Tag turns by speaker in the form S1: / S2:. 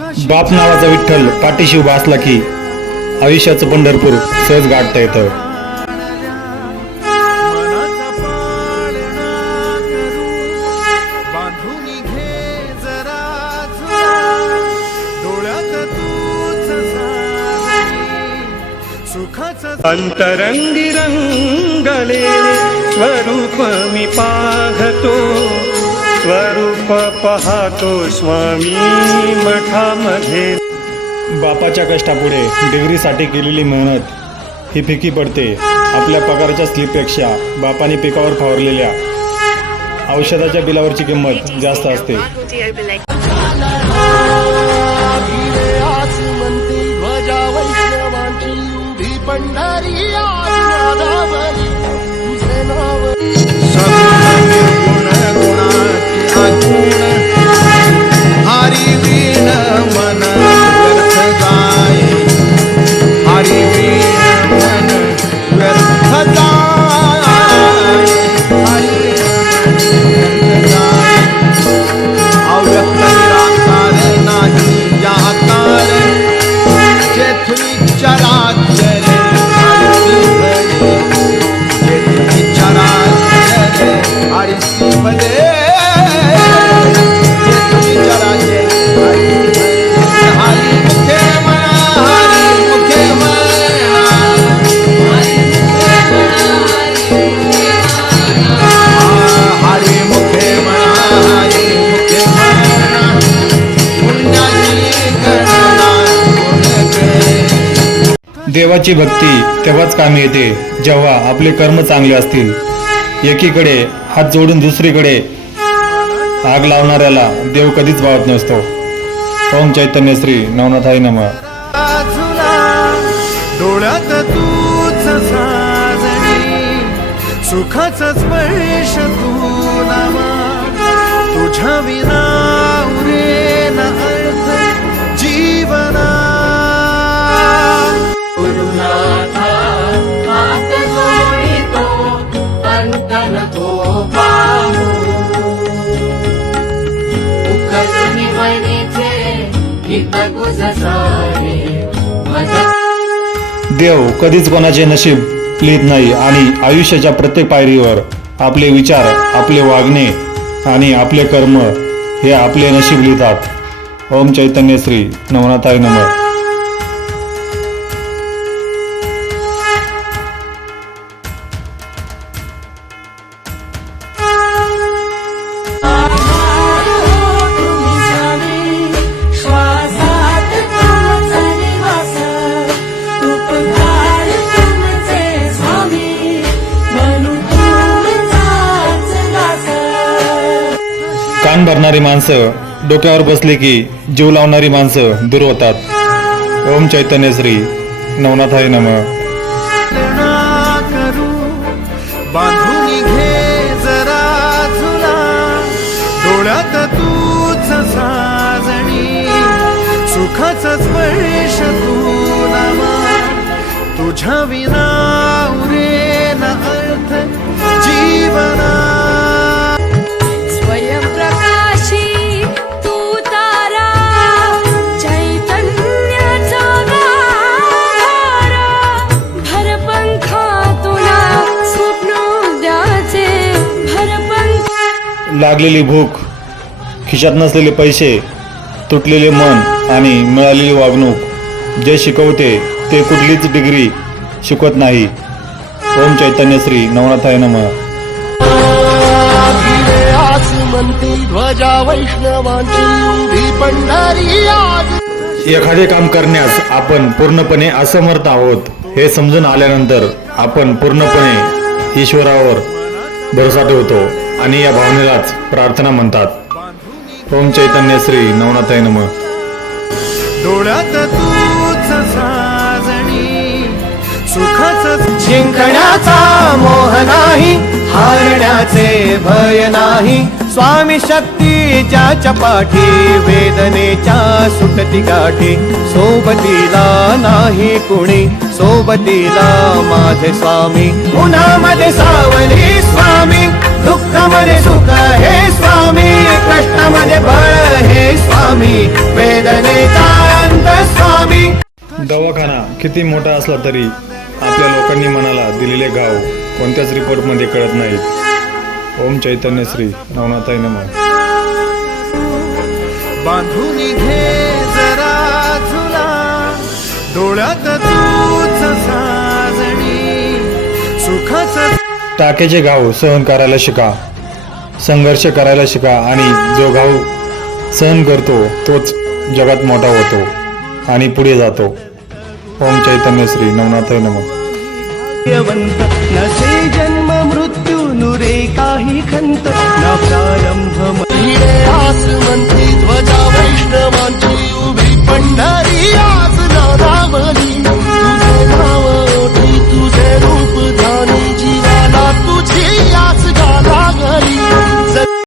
S1: बाप नावाचा विठ्ठल पाठीशी उभा असला की आयुष्याचं पंढरपूर सहज गाठता येतं.
S2: मनाचा पाळणा करू बांधून घे जरा झुला डोळ्यात तूच साजणी सुखाचं
S3: अंतरंगी रंगले स्वरूप मी पाहतो. स्वरूप पाहतो स्वामी मठामध्ये.
S1: बापाच्या कष्टापुढे डिग्रीसाठी केलेली मेहनत ही फिकी पडते. आपल्या पगाराच्या स्लिपपेक्षा बापाने पिकावर फावरलेल्या औषधाच्या बिलावरची किंमत जास्त असते. देवाची भक्ती तेव्हाच कामी येते जेव्हा आपले कर्म चांगले असतील. एकीकडे हात जोडून दुसरीकडे आग लावणाऱ्याला देव कधीच भावत नसतो. ओम चैतन्य श्री नवनाथाई नमः.
S2: डोळ्यात तूच सुखाचा स्पर्श तू नामा तुझ्या विना उरे
S1: देव कधीच कोणाचे नशीब लिहित नाही आणि आयुष्याच्या प्रत्येक पायरीवर आपले विचार आपले वागणे आणि आपले कर्म हे आपले नशीब लिहितात. ओम चैतन्य श्री नवनाथाय नमः. कान भरणारी माणसं डोक्यावर बसली की जीव लावणारी माणसं दूर होतात. ओम चैतन्य श्री नवनाथाय नमः.
S2: जरा डोळ्यात तूच साजणी सुखाचा स्पर्श तू नामा तुझ्या विना
S1: लागलेली भूक खिशात नसलेले पैसे तुटलेले मन आणि मिळालेली वागणूक जे शिकवते ते कुठलीच डिग्री शिकवत नाही. ओम चैतन्य श्री नवनाथाय नमः. एखादे काम करण्यास आपण पूर्णपणे असमर्थ आहोत हे समजून आल्यानंतर आपण पूर्णपणे ईश्वरावर भरोसा ठेवतो. आणि या भावनेलाच प्रार्थना म्हणतात. ओम चैतन्य श्री नवनाथाय नमः.
S2: डोळ्यात तूच साजणी सुखाच जिंकण्याचा मोह नाही हारण्याचे भय नाही. स्वामी शक्ती ज्याच्या पाठी वेदनेच्या सुटती गाठी सोबतीला नाही कुणी सोबतीला माझे स्वामी. उन्हामध्ये सावली स्वामी. दुःखामध्ये सुख हे स्वामी कष्टामध्ये बळ हे स्वामी वेदनेचा
S1: दवाखाना किती मोठा असला तरी आपल्या लोकांनी मनाला दिलेले गाव कोणत्याच रिपोर्टमध्ये कळत नाहीत ओम चैतन्य श्री नवनाथाई नमः.
S2: बांधून घे जरा झुला डोळ्यात तूच
S1: टाकेचे घाव सहन करायला शिका संघर्ष करायला शिका आणि जो घाव सहन करतो तोच जगात मोठा होतो आणि पुढे जातो. ओम चैतन्य श्री नवनाथ नम.
S2: जन्म मृत्यू नुरे काही खंत प्रारंभ ध्वजा वैष्णवांची